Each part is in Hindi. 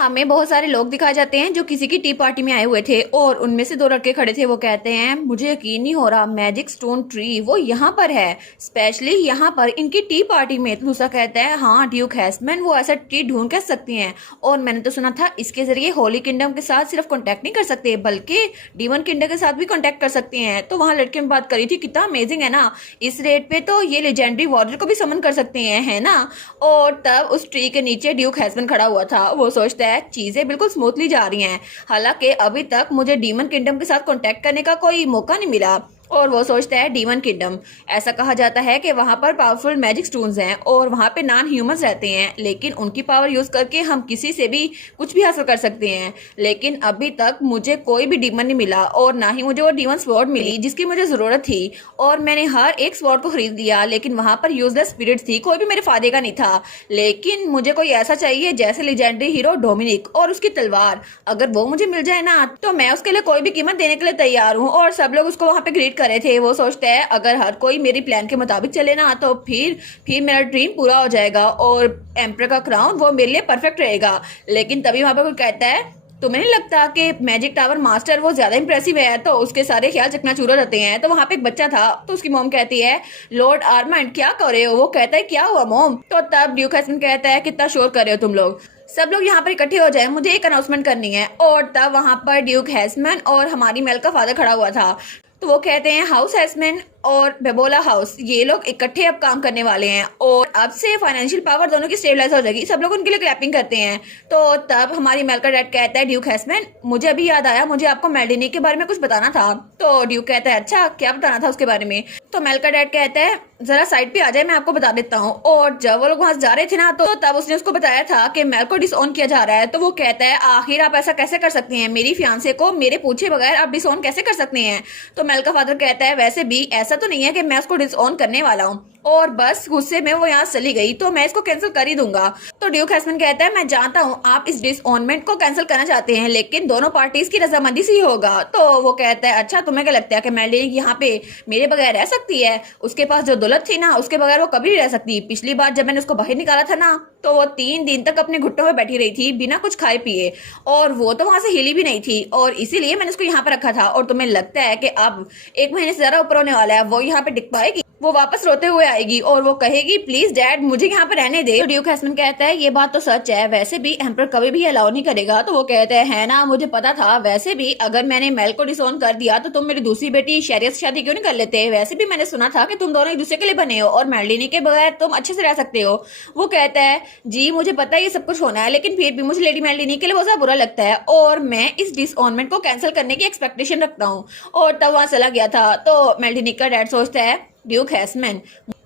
हमें बहुत सारे लोग दिखाए जाते हैं जो किसी की टी पार्टी में आए हुए थे और उनमें से दो लड़के खड़े थे। वो कहते हैं मुझे यकीन नहीं हो रहा मैजिक स्टोन ट्री वो यहाँ पर है, स्पेशली यहाँ पर इनकी टी पार्टी में। तो दूसरा कहता है हाँ ड्यूक हैसमैन वो ऐसा ट्री ढूंढ कर सकती हैं और मैंने तो सुना था इसके जरिए होली किंगडम के साथ सिर्फ कॉन्टेक्ट नहीं कर सकते बल्कि डीमन किंगडम के साथ भी कॉन्टेक्ट कर सकते हैं। तो वहाँ लड़के में बात करी थी, कितना अमेजिंग है ना, इस रेट पे तो ये लेजेंडरी वॉरियर को भी समन कर सकते हैं, है ना। और तब उस ट्री के नीचे ड्यूक हैसमैन खड़ा हुआ था। वो सोचता है चीजें बिल्कुल स्मूथली जा रही हैं, हालांकि अभी तक मुझे डीमन किंगडम के साथ कांटेक्ट करने का कोई मौका नहीं मिला। और वो सोचता है डीमन किंगडम, ऐसा कहा जाता है कि वहां पर पावरफुल मैजिक स्टोन्स हैं और वहां पे नॉन ह्यूमंस रहते हैं, लेकिन उनकी पावर यूज करके हम किसी से भी कुछ भी हासिल कर सकते हैं। लेकिन अभी तक मुझे कोई भी डीमन नहीं मिला और ना ही मुझे वो डीमन स्वॉर्ड मिली जिसकी मुझे जरूरत थी। और मैंने हर एक स्वॉर्ड को खरीद लिया लेकिन वहां पर यूजलेस स्पिरिट थी, कोई भी मेरे फायदे का नहीं था। लेकिन मुझे कोई ऐसा चाहिए जैसे लेजेंडरी हीरो डोमिनिक और उसकी तलवार, अगर वो मुझे मिल जाए ना तो मैं उसके लिए कोई भी कीमत देने के लिए तैयार हूँ। और सब लोग उसको वहां पे ग्रीट करे थे। वो सोचते हैं अगर हर कोई मेरी प्लान के मुताबिक चले ना तो फिर मेरा ड्रीम पूरा हो जाएगा और एम्पर का क्राउन वो मेरे लिए परफेक्ट रहेगा। लेकिन तभी वहां पर कोई कहता है तुम्हें नहीं लगता कि मैजिक टावर मास्टर वो ज्यादा इंप्रेसिव है, तो उसके सारे ख्याल चकनाचूर हो जाते हैं। तो वहां पे एक बच्चा था तो उसकी मोम कहती है लॉर्ड आर्मांड क्या कर रहे हो। वो कहता है क्या हुआ मोम। तो तब ड्यूक हैसमैन कहता है कितना शोर कर रहे हो तुम लोग, सब लोग यहाँ पर इकट्ठे हो जाए, मुझे एक अनाउंसमेंट करनी है। और तब वहां पर ड्यूक हैसमैन और हमारी मेल का फादर खड़ा हुआ था। तो वो कहते हैं हाउस हैसमैन और बेबोला हाउस ये लोग इकट्ठे अब काम करने वाले हैं और अब से फाइनेंशियल पावर दोनों की स्टेबलाइज हो जाएगी। सब लोग उनके लिए क्लैपिंग करते हैं। तो तब हमारी मेल का डैड कहता है ड्यूक हैसमैन मुझे अभी याद आया, मुझे आपको मेल्डिनी के बारे में कुछ बताना था। तो ड्यूक कहता है अच्छा क्या बताना था उसके बारे में। तो मेल का डैड कहता है जरा साइड पे आ जाए मैं आपको बता देता हूँ। और जब वो लोग वहां जा रहे थे ना तो तब उसने उसको बताया था कि मेल को डिसऑन किया जा रहा है। तो वो कहता है आखिर आप ऐसा कैसे कर सकते हैं, मेरी फियांसे को मेरे पूछे बगैर आप डिसऑन कैसे कर सकते हैं। तो मेल का फादर कहता है वैसे भी ऐसा तो नहीं है कि मैं उसको डिसऑन करने वाला हूँ और बस गुस्से में वो यहाँ चली गई तो मैं इसको कैंसिल कर ही दूंगा। तो ड्यूक हैसमैन कहता है मैं जानता हूँ आप इस डिसऑनमेंट को कैंसिल करना चाहते हैं लेकिन दोनों पार्टीज की रजामंदी से ही होगा। तो वो कहता है अच्छा तुम्हें क्या लगता है कि मेल्डिनी यहाँ पे मेरे बगैर रह सकती है, उसके पास जो दौलत थी ना उसके बगैर वो कभी नहीं रह सकती। पिछली बार जब मैंने उसको बाहर निकाला था ना तो वो 3 दिन तक अपने घुट्टों में बैठी रही थी बिना कुछ खाए पिए और वो तो वहां से हिली भी नहीं थी और इसीलिए मैंने उसको यहाँ पर रखा था। और तुम्हें लगता है कि अब 1 महीने से ज्यादा ऊपर होने वाला है, वो यहाँ पे टिक पाएगी, वो वापस रोते हुए आएगी और वो कहेगी प्लीज डैड मुझे यहाँ पर रहने दे। तो ड्यूक हैसमैन कहता है ये बात तो सच है, वैसे भी एम्पर कभी भी अलाउ नहीं करेगा। तो वो कहते हैं है ना मुझे पता था, वैसे भी अगर मैंने मेल को डिसऑन कर दिया तो तुम मेरी दूसरी बेटी शेरिया से शादी क्यों नहीं कर लेते। वैसे भी मैंने सुना था कि तुम दोनों एक दूसरे के लिए बने हो और मेल्डिनी के बगैर तुम अच्छे से रह सकते हो। वो कहता है जी मुझे पता है ये सब कुछ होना है लेकिन फिर भी मुझे लेडी मेल्डिनी के लिए बहुत ज्यादा बुरा लगता है और मैं इस डिसऑनमेंट को कैंसिल करने की एक्सपेक्टेशन रखता हूँ। और तब वहां चला गया था। तो मेल्डिनी का डैड सोचता है ड्यूक हैसमैन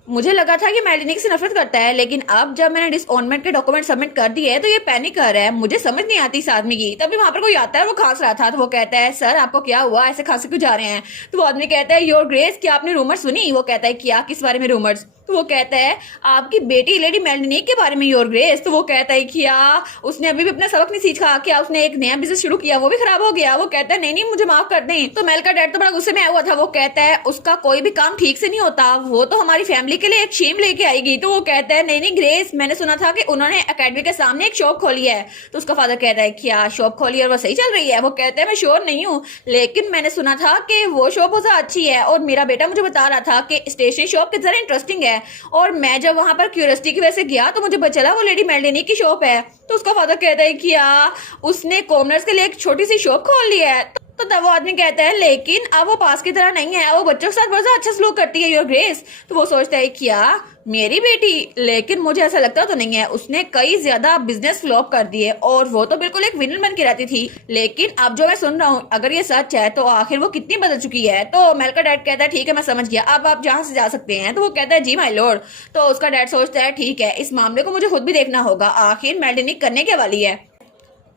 मुझे लगा था कि मेल्डिनी से नफरत करता है लेकिन अब जब मैंने डिसऑनमेंट के डॉक्यूमेंट सबमिट कर दिए है तो ये पैनिक कर रहा है, मुझे समझ नहीं आती इस आदमी की। तभी वहां पर कोई आता है, वो खांस रहा था। तो वो कहता है सर आपको क्या हुआ, ऐसे खांसे क्यों जा रहे हैं। तो वो आदमी कहता है योर ग्रेस क्या आपने रूमर सुनी। वो कहता है क्या, किस बारे में रूमर्स। तो वो कहता है आपकी बेटी लेडी मेल्डिनी के बारे में योर ग्रेस। तो वो कहता है क्या उसने अभी भी अपना सबक नहीं सीखा, क्या उसने एक नया बिजनेस शुरू किया वो भी खराब हो गया। वो कहता है नहीं नहीं मुझे माफ कर दें। तो मेल का डैड तो बड़ा गुस्से में आया हुआ था। वो कहता है उसका कोई भी काम ठीक से नहीं होता, वो तो हमारी फैमिली के लिए एक शेम लेके आएगी। तो वो कहता है नहीं नहीं ग्रेस मैंने सुना था कि उन्होंने एकेडमी के सामने एक शॉप खोली है। तो उसका फादर कहता है क्या शॉप खोली और वो सही चल रही है। वो कहता है मैं श्योर नहीं हूँ लेकिन मैंने सुना था कि वो शॉप बहुत अच्छी है और मेरा बेटा मुझे बता रहा था कि स्टेशनरी शॉप कितना इंटरेस्टिंग है। और मैं जब वहां पर क्यूरियोसिटी की वजह से गया तो मुझे पता चला वो लेडी मेल्डिनी की शॉप है। तो उसका फादर कहता है क्या उसने कॉमनर्स के लिए एक छोटी सी शॉप खोल ली है। तो तब वो आदमी कहता है लेकिन अब वो पास की तरह नहीं है, वो बच्चों के साथ बहुत अच्छा सलूक करती है योर ग्रेस। तो वो सोचता है क्या मेरी बेटी, लेकिन मुझे ऐसा लगता तो नहीं है, उसने कई ज्यादा बिजनेस फ्लॉप कर दिए और वो तो बिल्कुल एक विनर बन के रहती थी। लेकिन अब जो मैं सुन रहा हूँ अगर ये सच है तो आखिर वो कितनी बदल चुकी है। तो मेल का डैड कहता है ठीक है मैं समझ गया, अब आप जहाँ से जा सकते हैं। तो वो कहता है जी माय लॉर्ड। तो उसका डैड सोचता है ठीक है इस मामले को मुझे खुद भी देखना होगा, आखिर मेल्डिनी करने के वाली है।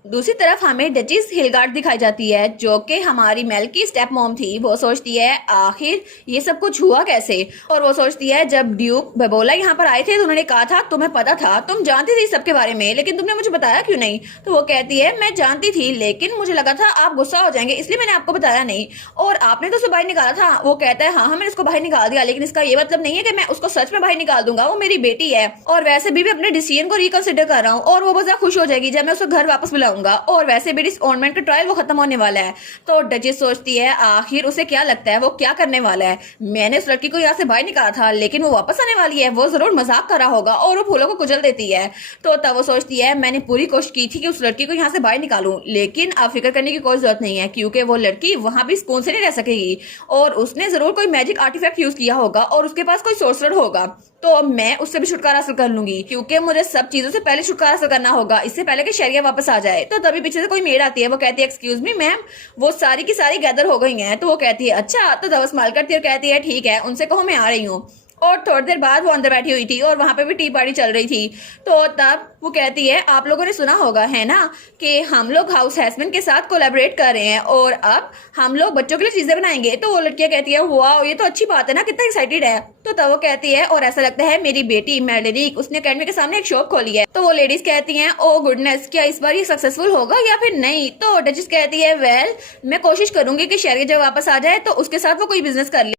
दूसरी तरफ हमें डचेस हिलगार्ड दिखाई जाती है जो कि हमारी मेल की स्टेप मॉम थी। वो सोचती है आखिर ये सब कुछ हुआ कैसे, और वो सोचती है जब ड्यूक बेबोला यहाँ पर आए थे तो उन्होंने कहा था तुम्हें पता था, तुम जानती थी सबके बारे में, लेकिन तुमने मुझे बताया क्यों नहीं। तो वो कहती है मैं जानती थी लेकिन मुझे लगा था आप गुस्सा हो जाएंगे इसलिए मैंने आपको बताया नहीं, और आपने तो उसे बाहर निकाला था। वो कहता है हाँ मैंने उसको बाहर निकाल दिया, लेकिन इसका ये मतलब नहीं है कि मैं उसको सच में बाहर निकाल दूंगा, वो मेरी बेटी है और वैसे भी मैं अपने डिसीजन को रिकंसिडर कर रहा हूँ और वो बहुत खुश हो जाएगी जब मैं उसको घर वापस बुलाऊंगा, और वैसे भी डिसऑनमेंट का ट्रायल वो खत्म होने वाला है। तो डचेस सोचती है आखिर उसे क्या लगता है वो क्या करने वाला है, मैंने उस लड़की को यहाँ से बाहर निकाला था लेकिन वो वापस आने वाली है, वो जरूर मजाक कर रहा होगा और वो फूलों को कुचल देती है। तो तब वो सोचती है मैंने पूरी कोशिश की थी कि उस लड़की को यहाँ से बाहर निकालूं, लेकिन अब फिक्र करने की कोई जरूरत नहीं है क्योंकि वो लड़की वहां भी सुकून से नहीं रह सकेगी और उसने जरूर कोई मैजिक आर्टिफैक्ट यूज किया होगा और उसके पास कोई सोर्सर होगा, तो मैं उससे भी छुटकारा हासिल कर लूंगी क्योंकि मुझे सब चीजों से पहले छुटकारा हासिल करना होगा इससे पहले कि शरिया वापस आ जाए। तो तभी पीछे से कोई मेड आती है, वो कहती है एक्सक्यूज मी मैम, वो सारी की सारी गैदर हो गई हैं। तो वो कहती है अच्छा, तो दवा स्माइल करती है और कहती है ठीक है उनसे कहो मैं आ रही हूँ। और थोड़ी देर बाद वो अंदर बैठी हुई थी और वहां पे भी टी पार्टी चल रही थी। तो तब वो कहती है आप लोगों ने सुना होगा है ना कि हम लोग हाउस हस्बैंड के साथ कोलैबोरेट कर रहे हैं और अब हम लोग बच्चों के लिए चीजें बनाएंगे। तो वो लड़कियां कहती है वाह ये तो अच्छी बात है ना, कितना एक्साइटेड है। तो तब वो कहती है और ऐसा लगता है मेरी बेटी मैडलिक उसने अकेडमी के सामने एक शॉप खोली है। तो वो लेडीज कहती हैं ओ गुडनेस क्या इस बार ये सक्सेसफुल होगा या फिर नहीं। तो डचेस कहती है वेल मैं कोशिश करूंगी कि शहर जब वापस आ जाए तो उसके साथ वो कोई बिजनेस कर ले,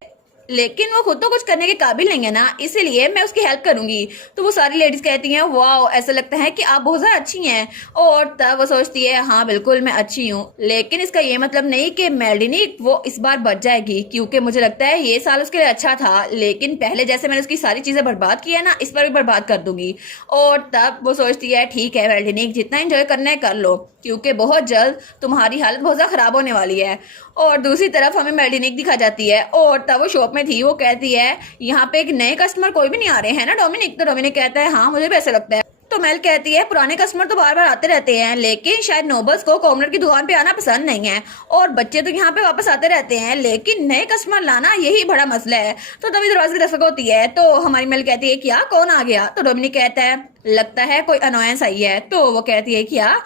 लेकिन वो खुद तो कुछ करने के काबिल नहीं है ना, इसीलिए मैं उसकी हेल्प करूंगी। तो वो सारी लेडीज कहती हैं वाह ऐसा लगता है कि आप बहुत ज्यादा अच्छी हैं। और तब वो सोचती है हाँ बिल्कुल मैं अच्छी हूँ, लेकिन इसका ये मतलब नहीं कि मेलडिनिक वो इस बार बच जाएगी क्योंकि मुझे लगता है ये साल उसके लिए अच्छा था, लेकिन पहले जैसे मैंने उसकी सारी चीजें बर्बाद की है ना इस बार भी बर्बाद कर दूंगी। और तब वो सोचती है ठीक है मेलडिनिक जितना एंजॉय करना है कर लो क्योंकि बहुत जल्द तुम्हारी हालत बहुत ज्यादा खराब होने वाली है। और दूसरी तरफ हमें मेलडिनिक दिखा जाती है और तब वो शॉप में थी। वो कहती है यहाँ पे एक नए कस्टमर कोई भी नहीं आ रहे हैं ना डोमिनिक। तो डोमिनिक कहता है हाँ मुझे भी ऐसा लगता है। तो मेल कहती है पुराने कस्टमर तो बार बार आते रहते हैं लेकिन शायद नोबल्स को कॉर्नर की दुकान पे आना पसंद नहीं है और बच्चे तो यहाँ पे वापस आते रहते हैं, लेकिन नए कस्टमर लाना यही बड़ा मसला है। तो तभी दरवाजे की दस्तक होती है तो हमारी मेल कहती है क्या कौन आ गया। तो डोमिनिक कहता है लगता है कोई अनोयंस आई है। तो वो कहती है क्या।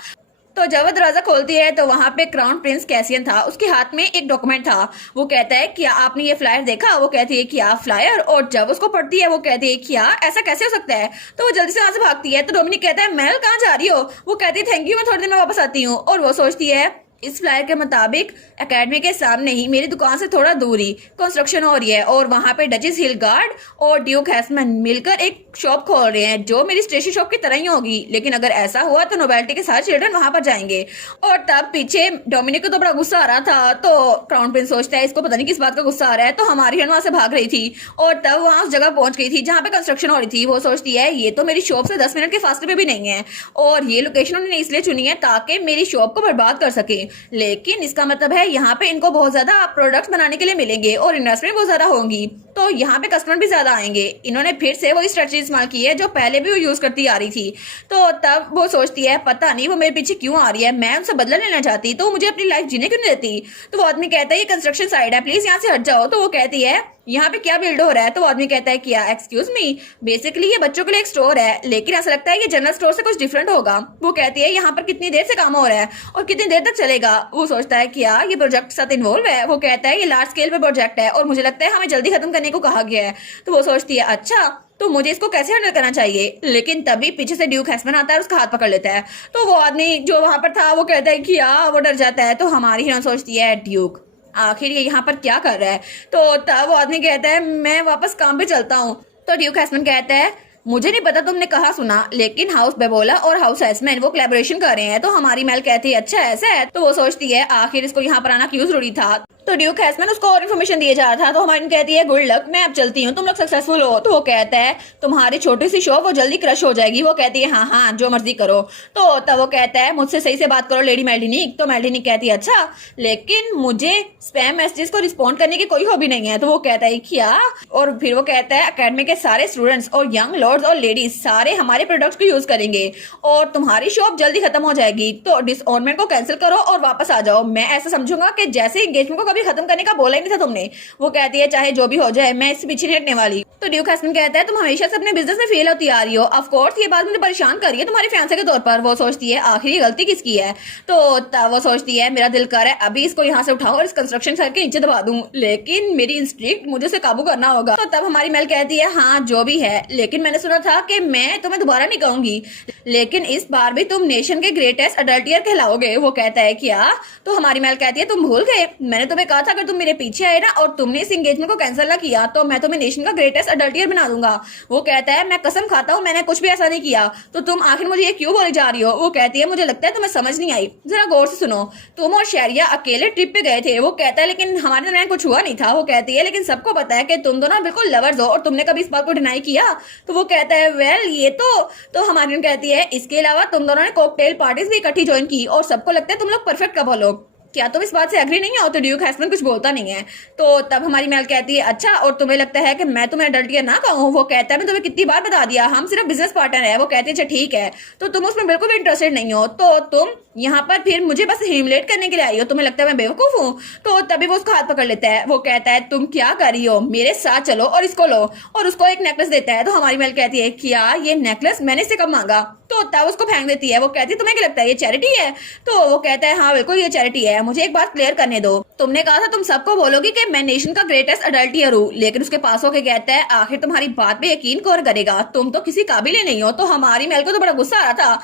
तो जब वो दरवाजा खोलती है तो वहां पे क्राउन प्रिंस कैसियन था, उसके हाथ में एक डॉक्यूमेंट था। वो कहता है क्या आपने ये फ्लायर देखा। वो कहती है क्या फ्लायर, और जब उसको पढ़ती है वो कहती है क्या ऐसा कैसे हो सकता है। तो वो जल्दी से वहां से भागती है। तो डोमिनिक कहता है महल कहाँ जा रही हो। वो कहती है थैंक यू मैं थोड़ी देर में वापस आती हूँ। और वो सोचती है इस फ्लायर के मुताबिक एकेडमी के सामने ही मेरी दुकान से थोड़ा दूर ही कंस्ट्रक्शन हो रही है और वहां पे डचेस हिलगार्ड और ड्यूक हैस्मन मिलकर एक शॉप खोल रहे हैं जो मेरी स्टेशनरी शॉप की तरह ही होगी, लेकिन अगर ऐसा हुआ तो नोबेल्टी के सारे चिल्ड्रन वहां पर जाएंगे। और तब पीछे डोमिनिक को तो बड़ा गुस्सा आ रहा था। तो क्राउन प्रिंस सोचता है इसको पता नहीं किस बात का गुस्सा आ रहा है। तो हमारी हिरन वहां से भाग रही थी और तब वहां उस जगह पहुंच गई थी जहां पे कंस्ट्रक्शन हो रही थी। वो सोचती है ये तो मेरी शॉप से 10 मिनट के फासले पे भी नहीं है और ये लोकेशन उन्होंने इसलिए चुनी है ताकि मेरी शॉप को बर्बाद कर सके, लेकिन इसका मतलब है यहाँ पे इनको बहुत ज्यादा प्रोडक्ट्स बनाने के लिए मिलेंगे और इन्वेस्टमेंट बहुत ज्यादा होंगी, तो यहाँ पे कस्टमर भी ज्यादा आएंगे। इन्होंने फिर से वही स्ट्रेटजी इस्तेमाल की है जो पहले भी वो यूज करती आ रही थी। तो तब वो सोचती है पता नहीं वो मेरे पीछे क्यों आ रही है, मैं उनसे बदला लेना चाहती तो मुझे अपनी लाइफ जीने क्यों नहीं देती। तो वो आदमी कहता है ये कंस्ट्रक्शन साइड है प्लीज यहाँ से हट जाओ। तो वो कहती है यहाँ पे क्या बिल्ड हो रहा है। तो वो आदमी कहता है क्या एक्सक्यूज मी, बेसिकली ये बच्चों के लिए एक स्टोर है लेकिन ऐसा लगता है ये जनरल स्टोर से कुछ डिफरेंट होगा। वो कहती है यहाँ पर कितनी देर से काम हो रहा है और कितनी देर तक चलेगा। वो सोचता है क्या ये प्रोजेक्ट साथ इन्वॉल्व है। वो कहता है ये लार्ज स्केल पे प्रोजेक्ट है और मुझे लगता है हमें जल्दी खत्म करने को कहा गया है। तो वो सोचती है अच्छा तो मुझे इसको कैसे हैंडल करना चाहिए, लेकिन तभी पीछे से ड्यूक हैस्मन आता है और उसका हाथ पकड़ लेता है। तो वो आदमी जो वहां पर था वो कहता है कि वो डर जाता है। तो हमारी हीरोइन सोचती है ड्यूक आखिर ये यहाँ पर क्या कर रहा है। तो तब वो आदमी कहता है मैं वापस काम पे चलता हूँ। तो ड्यूक हैस्मन कहता है मुझे नहीं पता तुमने कहा सुना, लेकिन हाउस बेबोला और हाउस हैस्मन वो कोलैबोरेशन कर रहे हैं। तो हमारी मेल कहती है अच्छा ऐसा है। तो वो सोचती है आखिर इसको यहाँ पर आना क्यों जरूरी था। तो ड्यूक हैस्मन उसको और इन्फॉर्मेशन दिया जा रहा था। तो हमारी कहती है गुड लक मैं अब चलती हूँ, तुम लोग सक्सेसफुल हो। तो वो कहता है तुम्हारी छोटी सी शॉप वो जल्दी क्रश हो जाएगी। वो कहती है हाँ हाँ जो मर्जी करो। तो तब वो कहता है मुझसे सही से बात करो लेडी मेलडिनिक। तो मेलडिनिक कहती है अच्छा लेकिन मुझे स्पैम मैसेजेस को रिस्पॉन्ड करने की कोई हॉबी नहीं है। तो वो कहता है क्या, और फिर वो कहता है अकेडमी के सारे स्टूडेंट्स और यंग लॉर्ड्स और लेडीज सारे हमारे प्रोडक्ट्स को यूज करेंगे और तुम्हारी शॉप जल्दी खत्म हो जाएगी। तो डिसऑनमेंट को कैंसिल करो और वापस आ जाओ। मैं ऐसा समझूंगा कि जैसे एंगेजमेंट को कभी खत्म करने का बोला ही नहीं था तुमने। वो कहती है चाहे जो भी हो जाए मैं इससे पीछे नहीं हटने वाली। तो ड्यूक हस्बैंड कहता है तुम हमेशा से अपने बिजनेस में फेल होती आ रही हो। ऑफ कोर्स ये बात मुझे परेशान कर रही है तुम्हारे फियांसे के तौर पर। वो सोचती है आखिर ये गलती किसकी है। तो तब वो सोचती है मेरा दिल कर है अभी इसको यहाँ से उठाऊं और इस कंस्ट्रक्शन साइट के नीचे दबा दूं, लेकिन मेरी इंस्टिंक्ट मुझे उसे काबू करना होगा। तो तब हमारी मेल कहती है हाँ जो भी है, लेकिन मैंने सुना था कि मैं तुम्हें दोबारा नहीं कहूंगी, लेकिन इस बार भी तुम नेशन के ग्रेटेस्ट अडल्टियर कहलाओगे। वो कहता है क्या? तो हमारी मेल कहती है तुम भूल गए, मैंने तुम्हें कहा था अगर तुम मेरे पीछे आए ना और तुमने इस एंगेजमेंट को कैंसिल ना किया तो मैं तुम्हें नेशन का ग्रेटेस्ट अडल्टियर बना दूंगा। वो कहता है मैं कसम खाता हूँ मैंने कुछ भी ऐसा नहीं किया, तो तुम आखिर मुझे ये क्यों बोली जा रही हो। वो कहती है मुझे लगता है तुम्हें समझ नहीं आई, जरा गौर से सुनो। तुम और शहरिया अकेले ट्रिप पे गए थे। वो कहता है लेकिन हमारे दरमियान कुछ हुआ नहीं था। वो कहती है लेकिन सबको पता है कि तुम दोनों बिल्कुल लवर्स हो और तुमने कभी इस बात को डिनाई किया। तो वो कहता है वेल ये तो हमारी कहती है इसके अलावा तुम दोनों ने कॉकटेल पार्टीज भी इकट्ठी ज्वाइन की और सबको लगता है तुम लोग परफेक्ट कपल हो। क्या तुम इस बात से एग्री नहीं हो? तो ड्यूक हस्बैंड कुछ बोलता नहीं है। तो तब हमारी मेल कहती है अच्छा और तुम्हें लगता है कि मैं तुम्हें अडल्टियर ना कहूँ? वो कहता है मैं तुम्हें कितनी बार बता दिया हम सिर्फ बिजनेस पार्टनर है। वो कहती है अच्छा ठीक है, तो तुम उसमें बिल्कुल भी इंटरेस्टेड नहीं हो, तो तुम यहाँ पर फिर मुझे बस ह्यूमिलेट करने के लिए आई हो, तुम्हें लगता है मैं बेवकूफ हूँ। तो तभी वो उसका हाथ पकड़ लेता है। वो कहता है तुम क्या कर रही हो, मेरे साथ चलो और इसको लो, और उसको एक नेकलेस देता है। तो हमारी मेल कहती है क्या ये नेकलेस मैंने इससे कब मांगा? तो तब उसको फेंक देती है। वो कहती है तुम्हें क्या लगता है ये चैरिटी है? तो वो कहता है हाँ बिल्कुल ये चैरिटी है। मुझे एक बात क्लियर करने दो, तुमने कहा था तुम सबको बोलोगी कि मैं नेशन का ग्रेटेस्ट अडल्टियर हूँ, लेकिन उसके पास होके कहता है आखिर तुम्हारी बात पे यकीन कौन करेगा, तुम तो किसी काबिल ही नहीं हो। तो हमारी मेल को तो बड़ा गुस्सा आ रहा था,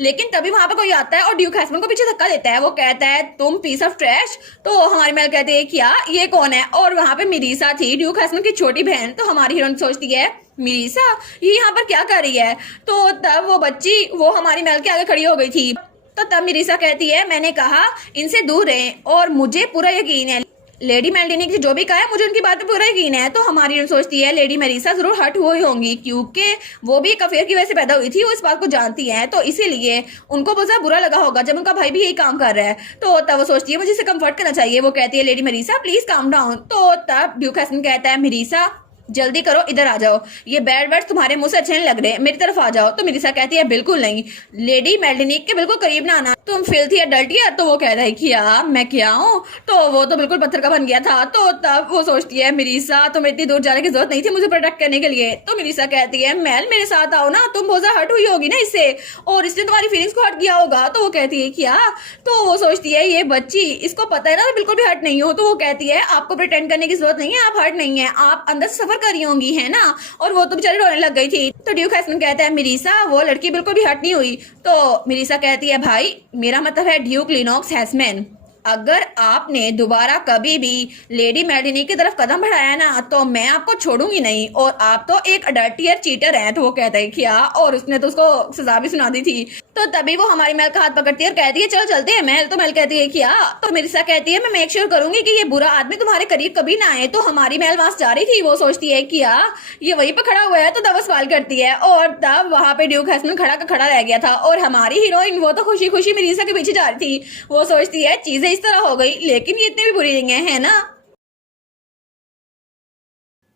लेकिन तभी वहां पे कोई आता है और ड्यूक हस्बैंड को पीछे धक्का देता है। वो कहता है तुम पीस ऑफ ट्रैश। तो हमारी मेल कहती है क्या ये कौन है? और वहां पे मिरीसा थी, ड्यूक हस्बैंड की छोटी बहन। तो हमारी हीरोइन सोचती है मिरीसा ये यहाँ पर क्या कर रही है? तो तब वो बच्ची वो हमारी मेल के आगे खड़ी हो गई थी। तो तब मिरीसा कहती है मैंने कहा इनसे दूर रहें और मुझे पूरा यकीन है लेडी मेल्डिनी की जो भी कहा है मुझे उनकी बात पे पूरा यकीन है। तो हमारी सोचती है लेडी मेरीसा जरूर हर्ट हुई होंगी क्योंकि वो भी एक अफेयर की वजह से पैदा हुई थी, वो इस बात को जानती है, तो इसीलिए उनको बहुत ज्यादा बुरा लगा होगा जब उनका भाई भी यही काम कर रहा है। तो तब वो सोचती है मुझे इसे कंफर्ट करना चाहिए। वो कहती है लेडी मेरीसा प्लीज काम डाउन। तो तब ड्यूक हस्बैंड कहता है मेरीसा जल्दी करो इधर आ जाओ, ये बैड वर्ड्स तुम्हारे मुंह से अच्छे नहीं लग रहे, मेरी तरफ आ जाओ। तो मिरीसा कहती है बिल्कुल नहीं, लेडी मेल्डिनिक के बिल्कुल करीब ना आना, तुम फिल्थी अडल्टियर। तो वो कहता है क्या मैं क्या हूँ? तो वो तो बिल्कुल पत्थर का बन गया था। तो तब वो सोचती है मिरीसा तुम्हें इतनी दूर जाने की जरूरत नहीं थी मुझे प्रोटेक्ट करने के लिए। तो मिरीसा कहती है मेल मेरे साथ आओ ना, तुम बहुत ज्यादा हर्ट हुई होगी ना इससे और इसने तुम्हारी फीलिंग्स को हर्ट किया होगा। तो वो कहती है क्या? तो वो सोचती है ये बच्ची इसको पता है ना मैं बिल्कुल भी हर्ट नहीं हूँ। तो वो कहती है आपको प्रिटेंड करने की जरूरत नहीं है, आप हर्ट नहीं है, आप अंदर सफर कर रही होंगी है ना। और वो तो बेचारी रोने लग गई थी। तो ड्यूक हस्बैंड कहता है मिरीसा वो लड़की बिल्कुल भी हर्ट नहीं हुई। तो मिरीसा कहती है भाई मेरा मतलब है ड्यूक लिनॉक्स हैसमैन, अगर आपने दोबारा कभी भी लेडी मेल्डिनी की तरफ कदम बढ़ाया ना तो मैं आपको छोड़ूंगी नहीं, और आप तो एक अडल्टियर चीटर हैं। तो वो कहता है क्या? और उसने तो उसको सजा भी सुना दी थी। तो तभी वो हमारी मेल का हाथ पकड़ती है और कहती है चलो चलते हैं महल। तो मेल कहती है क्या? तो मिर्सा कहती है मैं मेक श्योर करूंगी कि ये बुरा आदमी तुम्हारे करीब कभी ना आए। तो हमारी मेल वहां जा रही थी, वो सोचती है क्या ये वहीं पर खड़ा हुआ है। तो तब वो सवाल करती है और तब वहां पे ड्यूक हस्बैंड खड़ा का खड़ा रह गया था और हमारी हीरोइन वो तो खुशी खुशी मिरीसा के पीछे जा रही थी। वो सोचती है चीजें इस तरह हो गई, लेकिन ये इतनी भी बुरी नहीं है ना।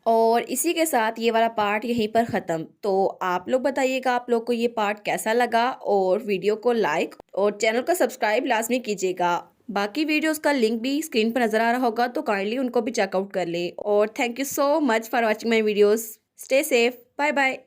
और इसी के साथ ये वाला पार्ट यहीं पर ख़त्म। तो आप लोग बताइएगा आप लोग को ये पार्ट कैसा लगा, और वीडियो को लाइक और चैनल को सब्सक्राइब लाजमी कीजिएगा। बाकी वीडियोस का लिंक भी स्क्रीन पर नज़र आ रहा होगा तो काइंडली उनको भी चेकआउट कर ले। और thank you so much for watching my videos. Stay safe, bye bye.